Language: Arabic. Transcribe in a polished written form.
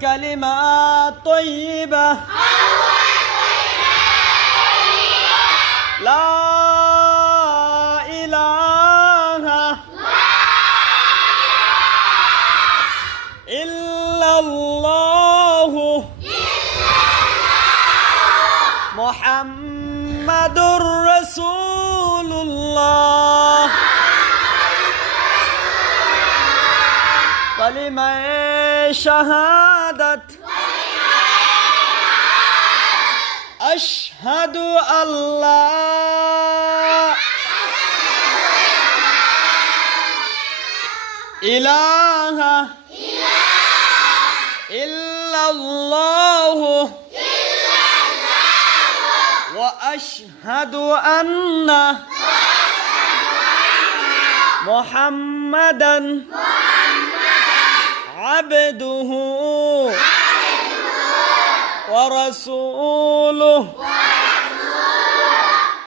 كلمات طيبة لا إله إلا الله محمد رسول الله كلمة شهادة أشهد أن لا إله إلا الله وأشهد أن محمدا عبده ورسوله